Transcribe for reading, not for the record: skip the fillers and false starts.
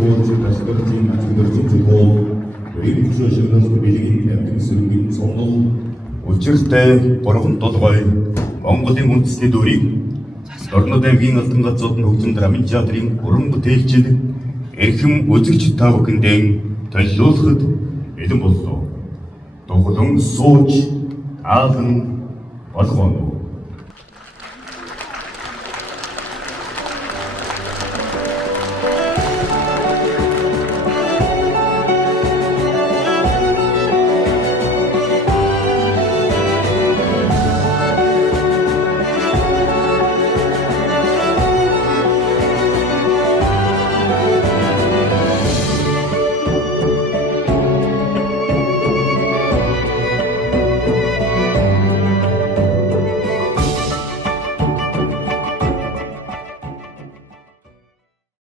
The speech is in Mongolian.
보호진 가시거진 아침들진 지고 우리 부서시는 билигin амьд сүргийн сонгол учиртай бурхан толгой Монголын үндэсний дүүрийг Орнод аймгийн Алтан газрууд нь хөгжим драмын театрын уран бүтээлчид эрхэм үзэгч та бүхэндээ төлөвлөхөд бэлэн боллоо. Дуглан сууж аалан болгоно.